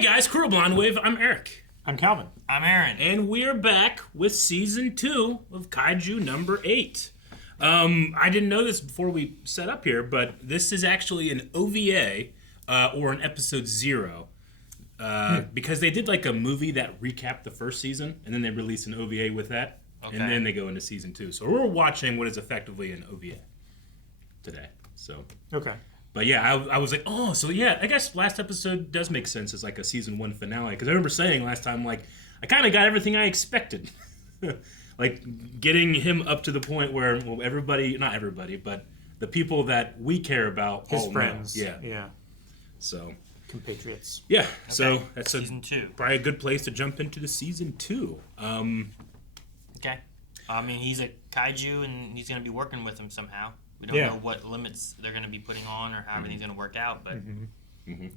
Hey guys, Cool Blonde Wave, I'm Eric. I'm Calvin. I'm Aaron. And we're back with Season 2 of Kaiju number 8. I didn't know this before we set up here, but this is actually an OVA, or an episode 0. Because they did like a movie that recapped the first season, and then they released an OVA with that, and then they go into Season 2. So we're watching what is effectively an OVA today. So Okay. But yeah, I was like, oh, so yeah, I guess last episode does make sense as like a Season 1 finale. Because I remember saying last time, like, I kind of got everything I expected. Like, getting him up to the point where, well, everybody, not everybody, but the people that we care about, His all friends. know. Yeah. Yeah. So. Compatriots. Yeah, so that's Season 2. Probably a good place to jump into the Season 2. Okay. I mean, he's a kaiju, and he's going to be working with him somehow. We don't know what limits they're going to be putting on or how everything's going to work out, but I'm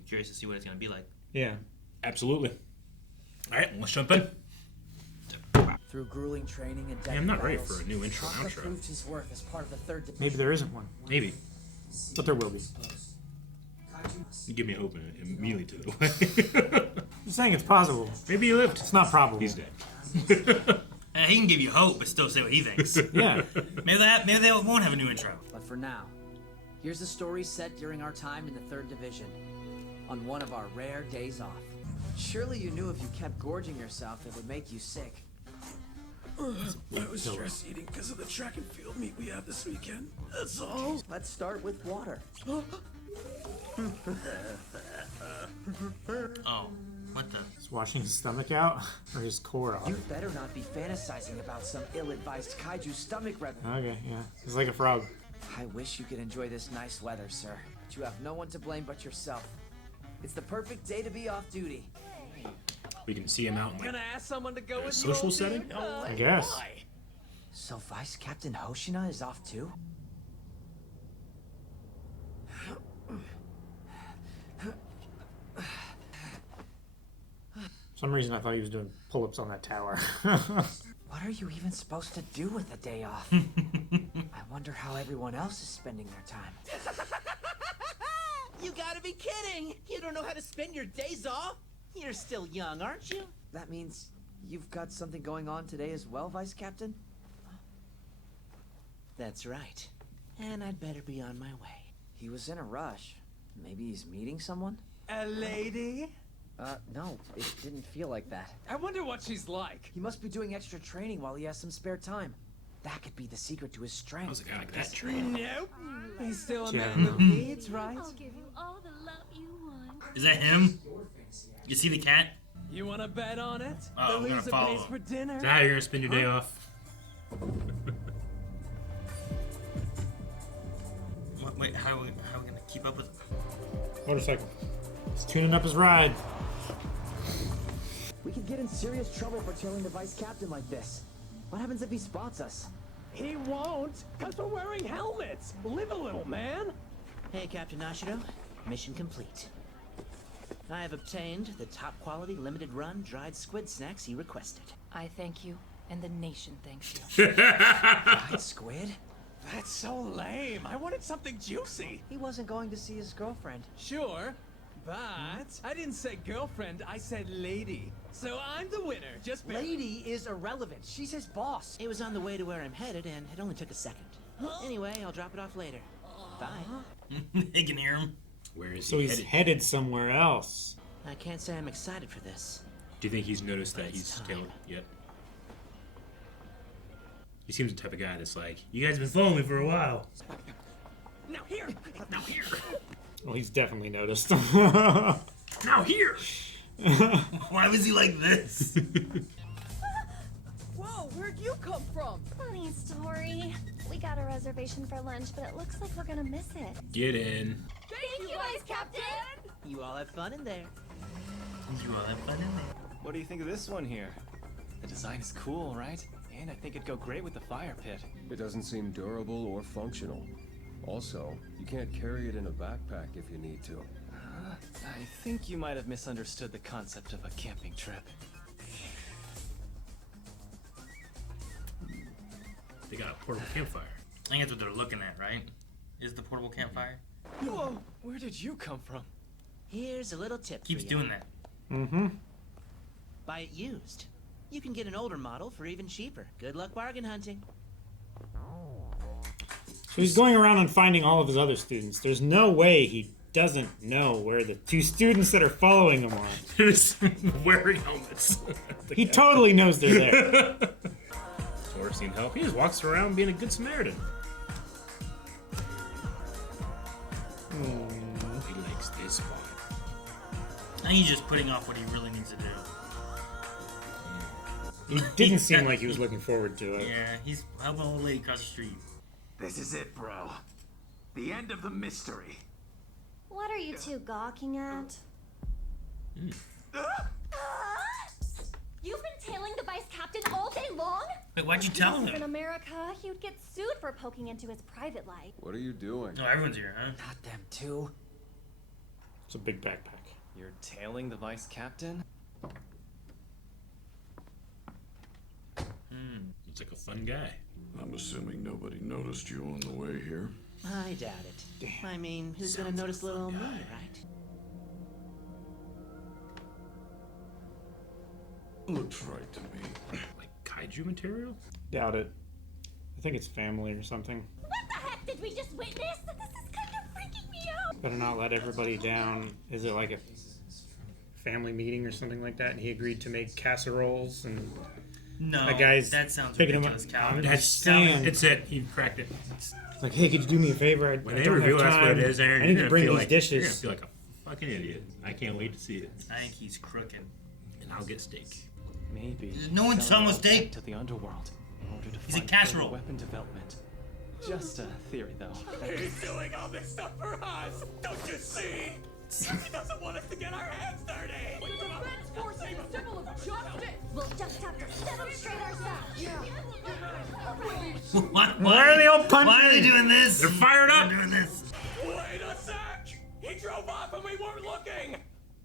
curious to see what it's going to be like. Yeah. Absolutely. All right, let's jump in. Through grueling training and I'm not ready for a new intro Shaka outro. proved his worth as part of the third division. Maybe there isn't one. Maybe. But there will be. You give me an open and immediately took it away. I'm saying it's possible. Maybe he lived. It's not probable. He's dead. He can give you hope, but still say what he thinks. Yeah. Maybe they won't have a new intro. But for now, here's a story set during our time in the third division, on one of our rare days off. Surely you knew if you kept gorging yourself, it would make you sick. I was stress eating because of the track and field meet we have this weekend. That's all. Let's start with water. Oh, what the? He's washing his stomach out or his core off. You better not be fantasizing about some ill-advised kaiju stomach rep. Okay, yeah. He's like a frog. I wish you could enjoy this nice weather, sir. But you have no one to blame but yourself. It's the perfect day to be off duty. We can see him out in like Gonna ask someone to go a with social you, setting. I guess. So Vice Captain Hoshina is off too? For some reason I thought he was doing pull-ups on that tower. What are you even supposed to do with the day off? I wonder how everyone else is spending their time. You gotta be kidding! You don't know how to spend your days off? You're still young, aren't you? That means you've got something going on today as well, Vice Captain? That's right. And I'd better be on my way. He was in a rush. Maybe he's meeting someone? A lady? No, it didn't feel like that. I wonder what she's like. He must be doing extra training while he has some spare time. That could be the secret to his strength. I was like, I like that train. Nope. He's still a Yeah. man with needs, right? I'll give you all the love you want. Is that him? You see the cat? You wanna bet on it? Oh, the I'm gonna loser follow pays him. for dinner. Is that how you're gonna spend your day off? Wait, how are we gonna keep up with him? Motorcycle. He's tuning up his ride. We could get in serious trouble for trailing the Vice Captain like this. What happens if he spots us? He won't, because we're wearing helmets. Live a little, man. Hey, Captain Ashiro. Mission complete. I have obtained the top quality limited run dried squid snacks he requested. I thank you, and the nation thanks you. Fried squid? That's so lame. I wanted something juicy. He wasn't going to see his girlfriend. Sure, but I didn't say girlfriend, I said lady. So I'm the winner, just barely. Lady is irrelevant. She's his boss. It was on the way to where I'm headed, and it only took a second. Anyway, I'll drop it off later. Bye. They can hear him. Where is So he he's headed? headed somewhere else. I can't say I'm excited for this. Do you think he's noticed that But it's he's time. tailored yet? He seems the type of guy that's like, you guys have been following me for a while. Now here. Now here. Well, he's definitely noticed. Now here. Why was he like this? Whoa, where'd you come from? Funny story. We got a reservation for lunch, but it looks like we're gonna miss it. Get in. Thank you, Vice Captain! You all have fun in there. You all have fun in there. What do you think of this one here? The design is cool, right? And I think it'd go great with the fire pit. It doesn't seem durable or functional. Also, you can't carry it in a backpack if you need to. I think you might have misunderstood the concept of a camping trip. They got a portable campfire. I think that's what they're looking at, right? Is the portable campfire? Whoa, where did you come from? Here's a little tip Keeps for you. doing that. Mm-hmm. Buy it used. You can get an older model for even cheaper. Good luck bargain hunting. So he's going around and finding all of his other students. There's no way he doesn't know where the two students that are following him are. They're just wearing helmets. He totally knows they're there. Or seen help. He just walks around being a good Samaritan. He likes this spot. I think he's just putting off what he really needs to do. He didn't seem like he was looking forward to it. Yeah, he's helping an old lady across the street. This is it, bro. The end of the mystery. What are you two gawking at? You've been tailing the vice captain all day long? Wait, why'd you tell In him? America, he would get sued for poking into his private life. What are you doing? Oh, everyone's here, huh? Not them too. It's a big backpack. You're tailing the vice captain? Looks like a fun guy. I'm assuming nobody noticed you on the way here. I doubt it. Damn. I mean, who's gonna notice little me, right? Looks right to me. Like kaiju material? Doubt it. I think it's family or something. What the heck did we just witness? This is kind of freaking me out. Better not let everybody down. Is it like a family meeting or something like that? And he agreed to make casseroles and No, a guy's that sounds picking him ridiculous, up. Calvin. That's Calvin. It's it. He cracked it. It's like, hey, could you do me a favor? When I they don't reveal have that's what time. it is, Aaron, I need you're to bring gonna these feel dishes. You're gonna feel like a fucking idiot. I can't wait to see it. I think he's crooked. And I'll get steak. Maybe. No one's selling almost our dead. tech to the underworld in order to He's a find casserole. further weapon development. Just a theory, though. He's doing all this stuff for us! Don't you see? He doesn't want us to get our hands dirty! The defense force is a symbol of justice. We'll just have to demonstrate ourselves. Why are they all punching? Why are they doing this? They're fired up. They're doing this. Wait a sec! He drove off and we weren't looking!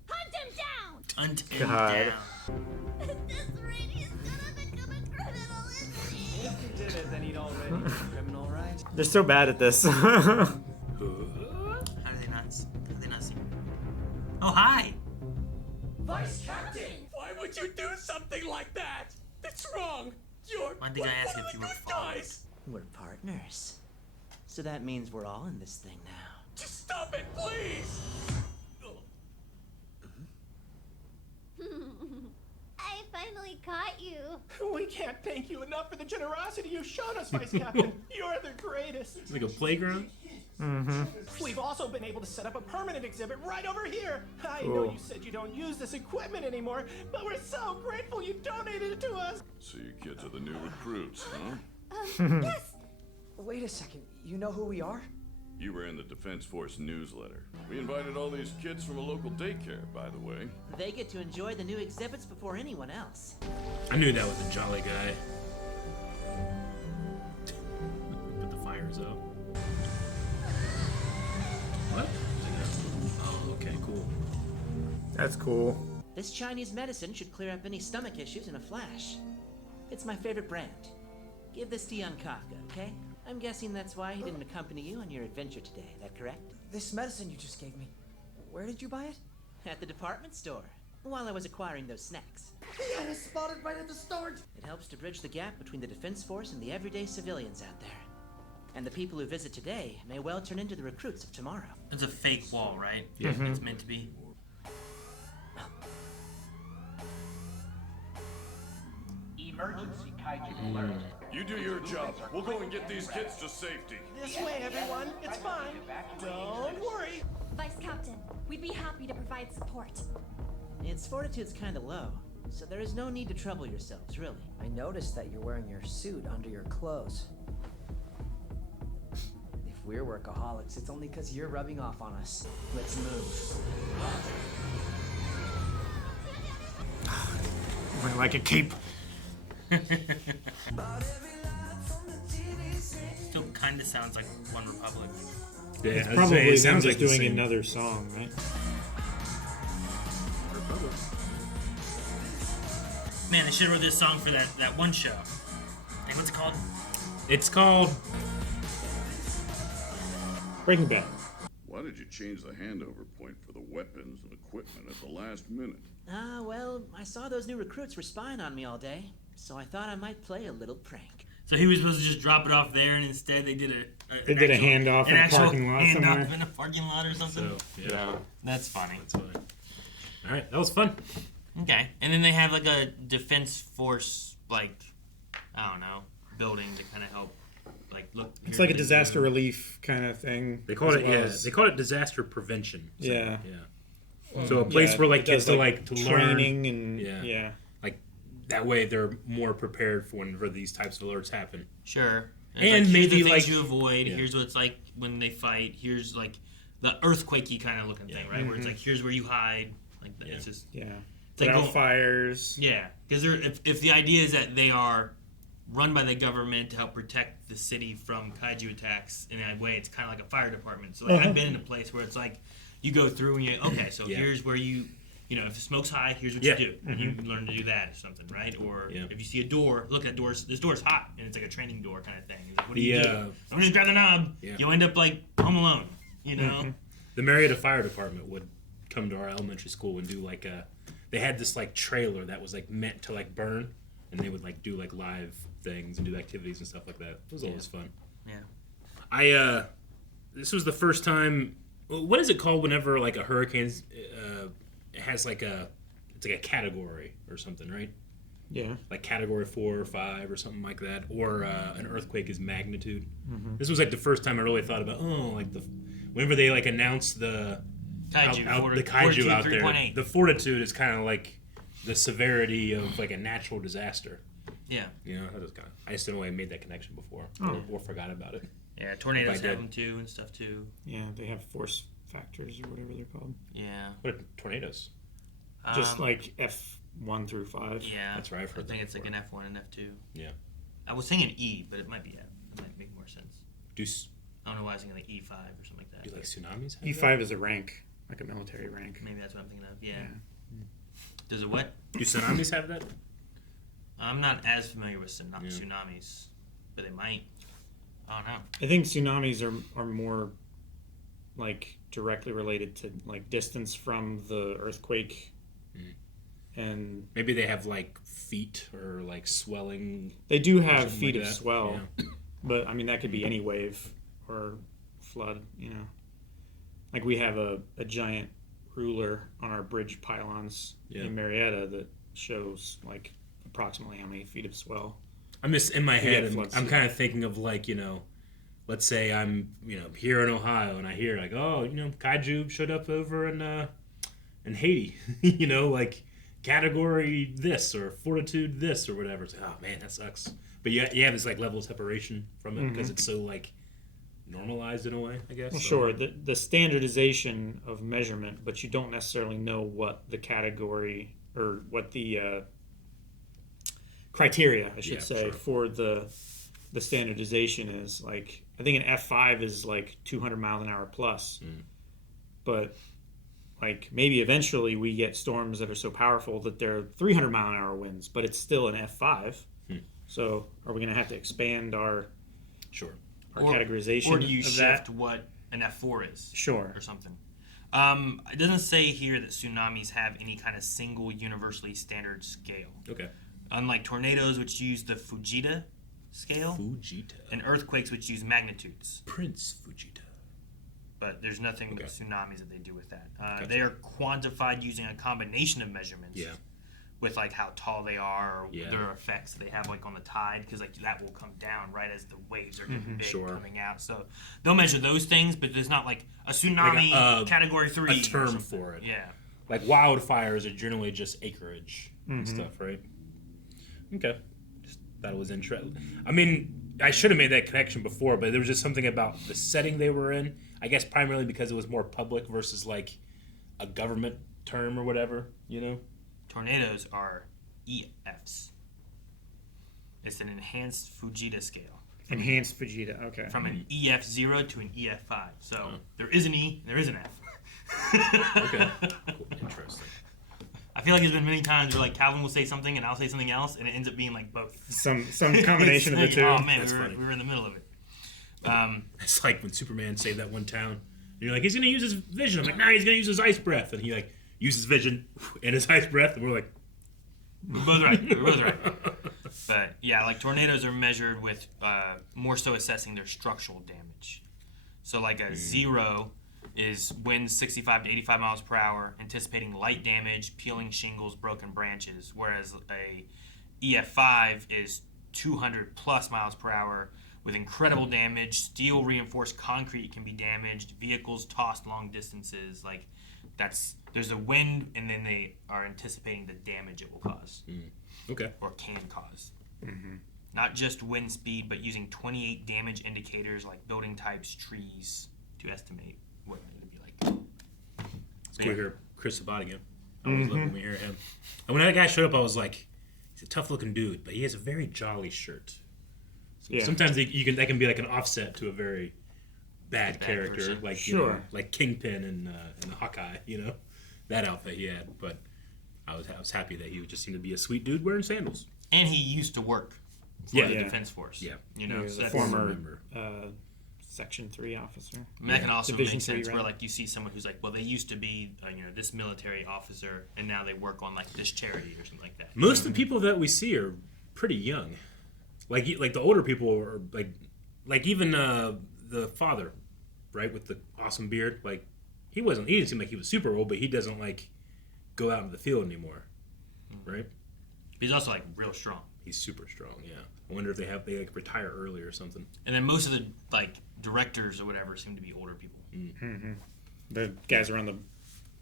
Hunt him down. Hunt him God. down. This radio's gonna become a criminal, isn't he? If you did it, then he'd already be a criminal, right? They're so bad at this. How do they not? How do they not see? Oh, hi. Vice Captain! Why would you do something like that? It's wrong! You're Why did I ask one if of you the were good followed? guys! We're partners. So that means we're all in this thing now. Just stop it, please! I finally caught you. We can't thank you enough for the generosity you've shown us, Vice Captain. You're the greatest. It's like a playground. We've also been able to set up a permanent exhibit right over here. I know Cool. you said you don't use this equipment anymore, but we're so grateful you donated it to us. So you kids are the new recruits, huh? Yes. Wait a second. You know who we are? You were in the Defense Force newsletter. We invited all these kids from a local daycare, by the way. They get to enjoy the new exhibits before anyone else. I knew that was a jolly guy. Put the fires out. What? Oh, okay, cool. That's cool. This Chinese medicine should clear up any stomach issues in a flash. It's my favorite brand. Give this to young Kafka, okay? I'm guessing that's why he didn't accompany you on your adventure today. That correct? This medicine you just gave me. Where did you buy it? At the department store, while I was acquiring those snacks. He had us spotted right at the start. It helps to bridge the gap between the defense force and the everyday civilians out there. And the people who visit today may well turn into the recruits of tomorrow. It's a fake wall, right? Yeah. It's meant to be. Emergency Kaiju alert. You do your job. We'll go and get these kids to safety. This way, everyone. It's fine. Don't worry. Vice Captain, we'd be happy to provide support. Its fortitude's kinda low, so there is no need to trouble yourselves, really. I noticed that you're wearing your suit under your clothes. If we're workaholics, it's only because you're rubbing off on us. Let's move. Wearing like a cape. Still kind of sounds like One Republic. Yeah, It's I'd probably say it them sounds just like the doing same. another song, right? Man, they should have wrote this song for that one show. Hey, what's it called? It's called. Breaking Bad. Why did you change the handover point for the weapons and equipment at the last minute? Well, I saw those new recruits were spying on me all day, so I thought I might play a little prank. So he was supposed to just drop it off there, and instead they did a handoff in a parking lot somewhere. In a parking lot or something. So, yeah. That's funny. That's funny. All right, that was fun. Okay, and then they have like a defense force, like, I don't know, building to kind of help, like, look. It's like a disaster relief kind of thing. They call it they call it disaster prevention. So, yeah. So a place where like kids to learn training and like that way they're more prepared for whenever these types of alerts happen. Sure. And like, maybe here's the like things you avoid. Yeah. Here's what it's like when they fight. Here's like the earthquakey kind of looking thing, right? Where it's like here's where you hide. Like it's just It's like fires. Yeah, because if the idea is that they are run by the government to help protect the city from kaiju attacks, in a way it's kind of like a fire department. So like I've been in a place where it's like you go through and you here's where you if the smoke's high, here's what you do. And you learn to do that or something, right? Or if you see a door, look at doors. This door's hot, and it's like a training door kind of thing. It's like, what do you do? I'm just grab the knob. Yeah. You'll end up like Home Alone, you know. The Marietta Fire Department would come to our elementary school and do like they had this like trailer that was like meant to like burn, and they would like do like live things and do activities and stuff like that. It was always fun. Yeah. This was the first time. What is it called whenever like a hurricane has like it's like a category or something, right? Yeah. Like category 4 or 5 or something like that, or an earthquake is magnitude. This was like the first time I really thought about whenever they like announced the kaiju, the kaiju out 3. there. 8. The fortitude is kind of like the severity of like a natural disaster. Yeah. You know, I just didn't know I made that connection before or forgot about it. Yeah, tornadoes have them too and stuff too. Yeah, they have force factors or whatever they're called. Yeah. What are tornadoes? Just like F1 through 5. Yeah. That's right. I think it's like an F1 and F2. Yeah. I was thinking E, but it might be F. It might make more sense. I don't know why I was thinking like E5 or something like that. Do like tsunamis have E5 that? is a rank, like a military rank. Maybe that's what I'm thinking of. Yeah. Does it what? Do tsunamis have that? I'm not as familiar with tsunamis, but they might. I don't know. I think tsunamis are more like directly related to like distance from the earthquake, and maybe they have like feet or like swelling. They do have feet like of that. swell, but I mean that could be any wave or flood. You know, like we have a giant ruler on our bridge pylons in Marietta that shows like approximately how many feet of swell. I'm just in my head. I'm kind of thinking of like let's say I'm here in Ohio and I hear like kaiju showed up over in Haiti, like category this or fortitude this or whatever. It's like, oh man, that sucks. But you have this like level of separation from it because it's so like normalized in a way, I guess. Well, sure, the standardization of measurement, but you don't necessarily know what the category or what the criteria, I should say, for the standardization is. Like, I think an F5 is like 200 miles an hour plus, but like maybe eventually we get storms that are so powerful that they're 300 mile an hour winds, but it's still an F5. So are we going to have to expand our categorization? Or do you of shift that? what an F4 is? Sure. Or something. It doesn't say here that tsunamis have any kind of single universally standard scale. Okay. Unlike tornadoes, which use the Fujita scale. Fujita. And earthquakes, which use magnitudes. Prince Fujita. But there's nothing with tsunamis that they do with that. They are quantified using a combination of measurements. Yeah. With like how tall they are or their effects they have like on the tide, because like that will come down right as the waves are getting big coming out. So they'll measure those things, but there's not like a tsunami like category 3. A term for it. Yeah. Like wildfires are generally just acreage and stuff, right? Okay. Just thought it was interesting. I mean, I should have made that connection before, but there was just something about the setting they were in. I guess primarily because it was more public versus like a government term or whatever, Tornadoes are EFs. It's an enhanced Fujita scale. Enhanced Fujita, okay. From an EF0 to an EF5. So there is an E, there is an F. Okay. Cool. Interesting. I feel like there's been many times where like Calvin will say something and I'll say something else, and it ends up being like both. Some combination of the two. Oh man, we were in the middle of it. It's like when Superman saved that one town. And you're like, he's gonna use his vision. I'm like, nah, he's gonna use his ice breath. And he like uses vision and his ice breath, and we're like, we're both right. We're both right. But yeah, like tornadoes are measured with more so assessing their structural damage. So like a 0 is winds 65 to 85 miles per hour, anticipating light damage, peeling shingles, broken branches. Whereas a EF5 is 200 plus miles per hour with incredible damage. Steel reinforced concrete can be damaged. Vehicles tossed long distances. Like there's a wind, and then they are anticipating the damage it will cause. Okay. Or can cause. Not just wind speed, but using 28 damage indicators like building types, trees, to estimate what it's going to be like. It's cool to hear Chris Sabat again. I always love when we hear him. And when that guy showed up, I was like, he's a tough-looking dude, but he has a very jolly shirt. So sometimes that can be like an offset to a very bad character, person. Like you know, like Kingpin in the Hawkeye, you know, that outfit he had. But I was happy that he just seemed to be a sweet dude wearing sandals. And he used to work for the Defense Force. Yeah, you know, so that's former Section 3 officer. That can also make sense where like you see someone who's like, well, they used to be this military officer, and now they work on like this charity or something like that. Most of the people that we see are pretty young. Like the older people are like even the father, right, with the awesome beard. Like he didn't seem like he was super old, but he doesn't like go out in the field anymore, right? He's also like real strong. He's super strong. Yeah. I wonder if they like retire early or something. And then most of the like directors or whatever seem to be older people. The guys around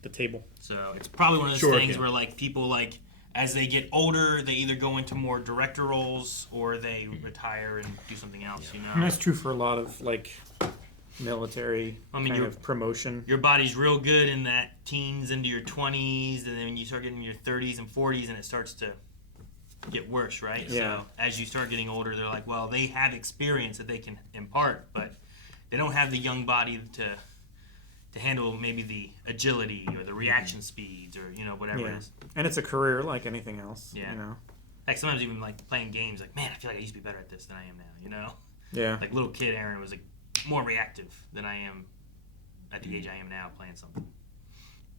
the table. So it's probably one of those things where like people like as they get older, they either go into more director roles or they retire and do something else. You know, and that's true for a lot of like military kind of promotion. Your body's real good in that teens into your 20s, and then when you start getting in your 30s and 40s, and it starts to get worse, right? Yeah. So as you start getting older, they're like, well, they have experience that they can impart, but they don't have the young body to handle maybe the agility or the reaction speeds or whatever it is. And it's a career like anything else. Yeah. You know? Like sometimes even like playing games, like, man, I feel like I used to be better at this than I am now, you know? Yeah. Like little kid Aaron was like more reactive than I am at the age I am now playing something.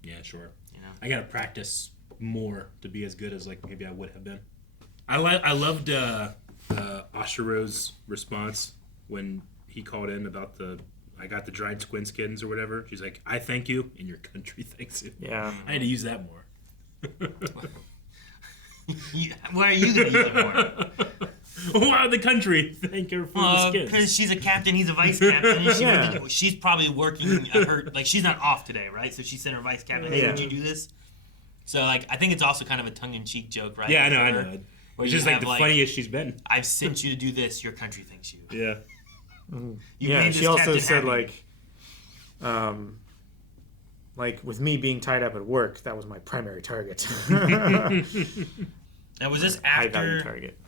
Yeah, sure. You know? I gotta practice more to be as good as like maybe I would have been. I loved Oshiro's response when he called in about I got the dried squid skins or whatever. She's like, I thank you, and your country thanks you. Yeah. I had to use that more. Why are you going to use it more? Wow, the country thank her for the skins. Because she's a captain, he's a vice captain. And she's probably working she's not off today, right? So she sent her vice captain, hey, would you do this? So, like, I think it's also kind of a tongue-in-cheek joke, right? Yeah, I know. It's just like the funniest she's been. I've sent you to do this. Your country thanks you. Yeah. Yeah, she also said like with me being tied up at work, that was my primary target. And was this after high value target?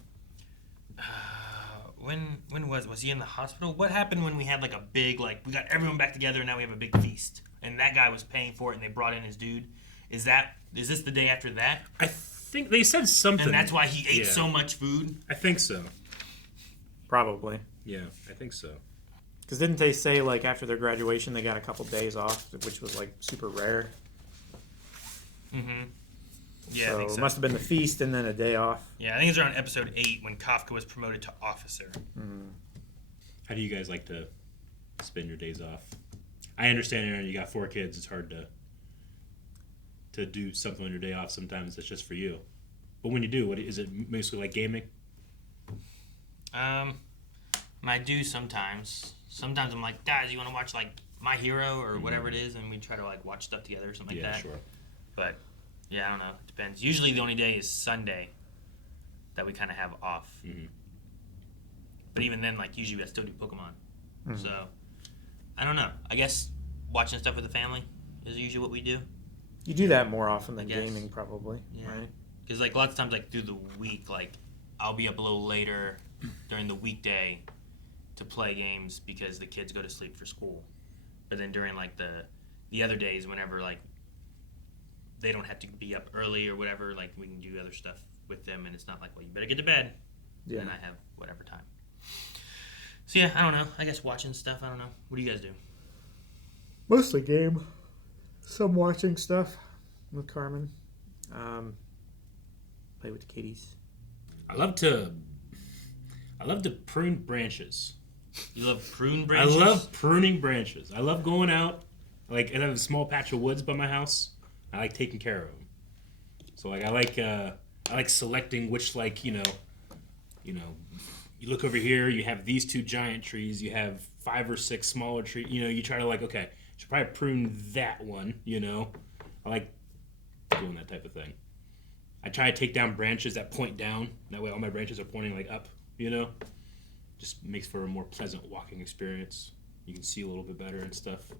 When was he in the hospital? What happened when we had like a big we got everyone back together and now we have a big feast and that guy was paying for it and they brought in his dude? Is this the day after that? I think they said something. And that's why he ate so much food? I think so. Probably. Yeah, I think so. Because didn't they say, like, after their graduation, they got a couple days off, which was, like, super rare? Mm-hmm. Yeah, so I think so. It must have been the feast and then a day off. Yeah, I think it's around episode 8 when Kafka was promoted to officer. How do you guys like to spend your days off? I understand, Aaron, you got 4 kids. It's hard to do something on your day off sometimes that's just for you. But when you do, what is it mostly like gaming? I do sometimes. Sometimes I'm like, guys, you want to watch like My Hero or whatever it is, and we try to like watch stuff together or something like that. Yeah, sure. But yeah, I don't know. It depends. Usually the only day is Sunday that we kind of have off. Mm-hmm. But even then, like usually I still do Pokemon. So I don't know. I guess watching stuff with the family is usually what we do. You do that more often than gaming, probably. Yeah. Right? Because like lots of times, like through the week, like I'll be up a little later during the weekday to play games because the kids go to sleep for school. But then during like the other days, whenever like they don't have to be up early or whatever, like we can do other stuff with them, and it's not like, well, you better get to bed. Yeah. And I have whatever time. So yeah, I don't know. I guess watching stuff. I don't know. What do you guys do? Mostly game. Some watching stuff. with Carmen. Play with the kitties. I love to prune branches. You love prune branches? I love pruning branches. I love going out. Like, I have a small patch of woods by my house. I like taking care of them. So like I like selecting which, like, you look over here, you have these 2 giant trees, you have 5 or 6 smaller trees. You try to like, okay, I should probably prune that one. I like doing that type of thing. I try to take down branches that point down. That way all my branches are pointing like up. Just makes for a more pleasant walking experience. You can see a little bit better and stuff. I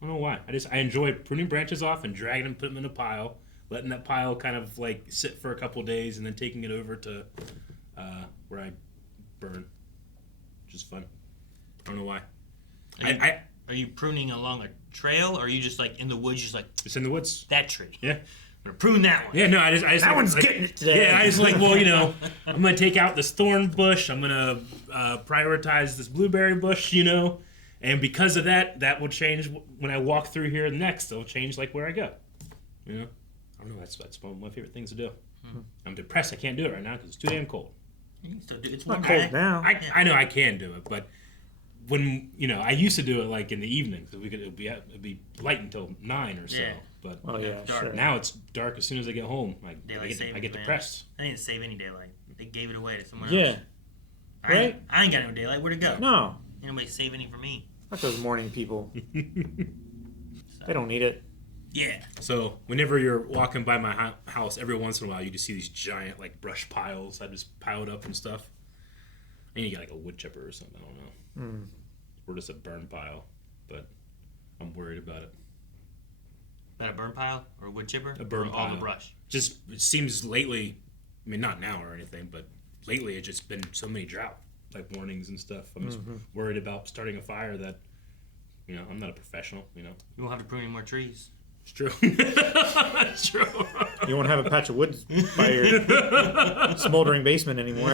don't know why. I enjoy pruning branches off and dragging them, putting them in a pile, letting that pile kind of like sit for a couple days, and then taking it over to where I burn, which is fun. I don't know why. Are you pruning along a trail, or are you just like in the woods? Just like it's in the woods. That tree. Yeah. I'm gonna prune that one. Yeah, no, I just that like, one's getting it today. Yeah, I just like, well, I'm gonna take out this thorn bush. I'm gonna prioritize this blueberry bush, and because of that will change when I walk through here next. It'll change like where I go. I don't know. That's one of my favorite things to do. I'm depressed. I can't do it right now because it's too damn cold. It's not cold now. I know I can do it, but when I used to do it like in the evening because it'd be light until 9 or so. Yeah. But sure. Now it's dark as soon as I get home. I get depressed. I didn't save any daylight. They gave it away to someone Yeah. else. Right? I ain't got no daylight. Where'd it go? No. Ain't nobody save any for me. Not those morning people. They don't need it. Yeah. So whenever you're walking by my house, every once in a while you just see these giant like brush piles that just piled up and stuff. And you get like a wood chipper or something. I don't know. Or just a burn pile, but I'm worried about it. About a burn pile or a wood chipper? A burn or pile. all the brush? Just it seems lately. I mean, not now or anything, but lately it's just been so many drought like warnings and stuff. I'm just worried about starting a fire that. I'm not a professional. You won't have to prune any more trees. It's true. It's true. You won't have a patch of wood by your smoldering basement anymore.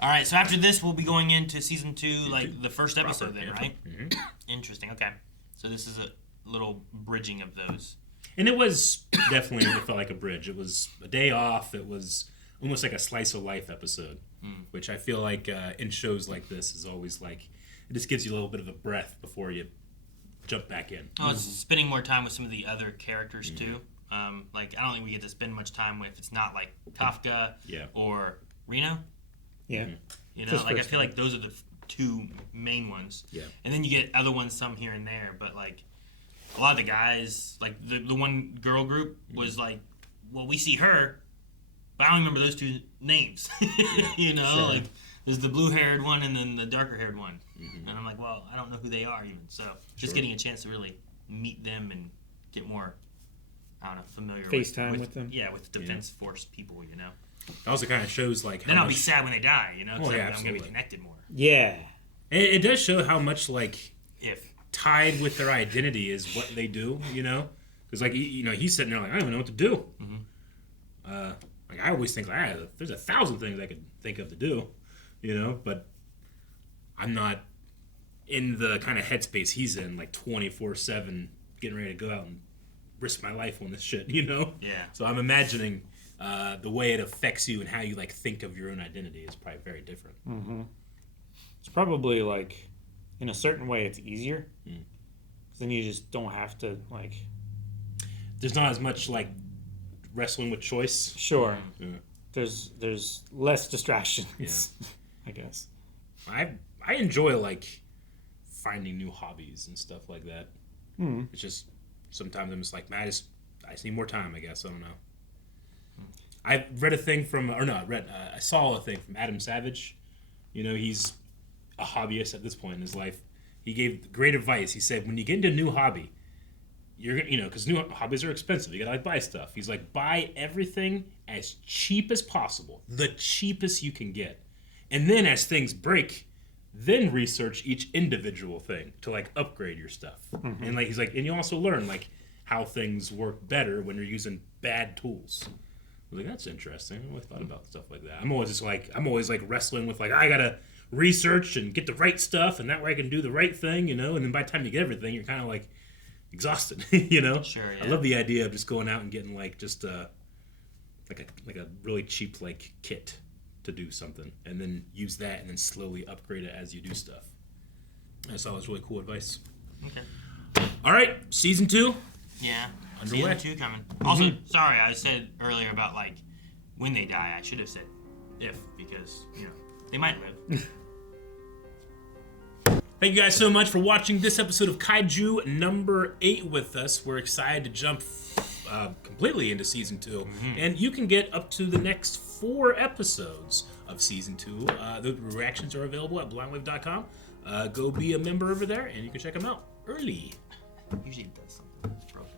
All right, so after this, we'll be going into season 2, like the first episode, then, right? Mm-hmm. Interesting. Okay, so this is a little bridging of those. And it was definitely, it felt like a bridge. It was a day off. It was almost like a slice of life episode, which I feel like in shows like this is always like, it just gives you a little bit of a breath before you jump back in. Oh, it's spending more time with some of the other characters too. Like I don't think we get to spend much time with. It's not like Kafka or Reno. Yeah. I feel like those are the 2 main ones. Yeah. And then you get other ones, some here and there, but like a lot of the guys, like the one girl group was like, well, we see her, but I don't remember those 2 names. Like there's the blue-haired one and then the darker-haired one. And I'm like, well, I don't know who they are even. So just getting a chance to really meet them and get more, I don't know, familiar FaceTime with them. Yeah, with the Defense Force people, It also kind of shows like how then I'll much... be sad when they die, because I'm going to be absolutely. connected more. Yeah. It does show how much like If tied with their identity is what they do, because like he's sitting there like, I don't even know what to do. Like I always think like there's 1,000 things I could think of to do, but I'm not in the kind of headspace he's in, like 24/7, getting ready to go out and risk my life on this shit, Yeah. So I'm imagining the way it affects you and how you like think of your own identity is probably very different. It's probably like, in a certain way, it's easier. Then you just don't have to like. There's not as much like wrestling with choice. Sure. Yeah. There's less distractions. Yeah. I guess. I enjoy like finding new hobbies and stuff like that. It's just sometimes I'm just like, man, I just need more time. I guess I don't know. I read a thing from, I saw a thing from Adam Savage. He's a hobbyist at this point in his life. He gave great advice. He said, when you get into a new hobby, you're gonna, because new hobbies are expensive. You gotta like buy stuff. He's like, buy everything as cheap as possible, the cheapest you can get, and then as things break, then research each individual thing to like upgrade your stuff. And like he's like, and you also learn like how things work better when you're using bad tools. I was like, that's interesting. I always thought about stuff like that. I'm always like wrestling with like, I gotta research and get the right stuff, and that way I can do the right thing, And then by the time you get everything, you're kind of like, exhausted. You know. Sure. I Yeah. love the idea of just going out and getting like just like a really cheap like kit to do something, and then use that, and then slowly upgrade it as you do stuff. I thought it was really cool advice. Okay. All right, season 2. Yeah. Underway. Season 2 coming. Also, sorry, I said earlier about like when they die. I should have said if, because they might live. Thank you guys so much for watching this episode of Kaiju number 8 with us. We're excited to jump completely into season 2, and you can get up to the next 4 episodes of season 2. The reactions are available at blindwave.com. Go be a member over there, and you can check them out early. Usually it does something. It's broken.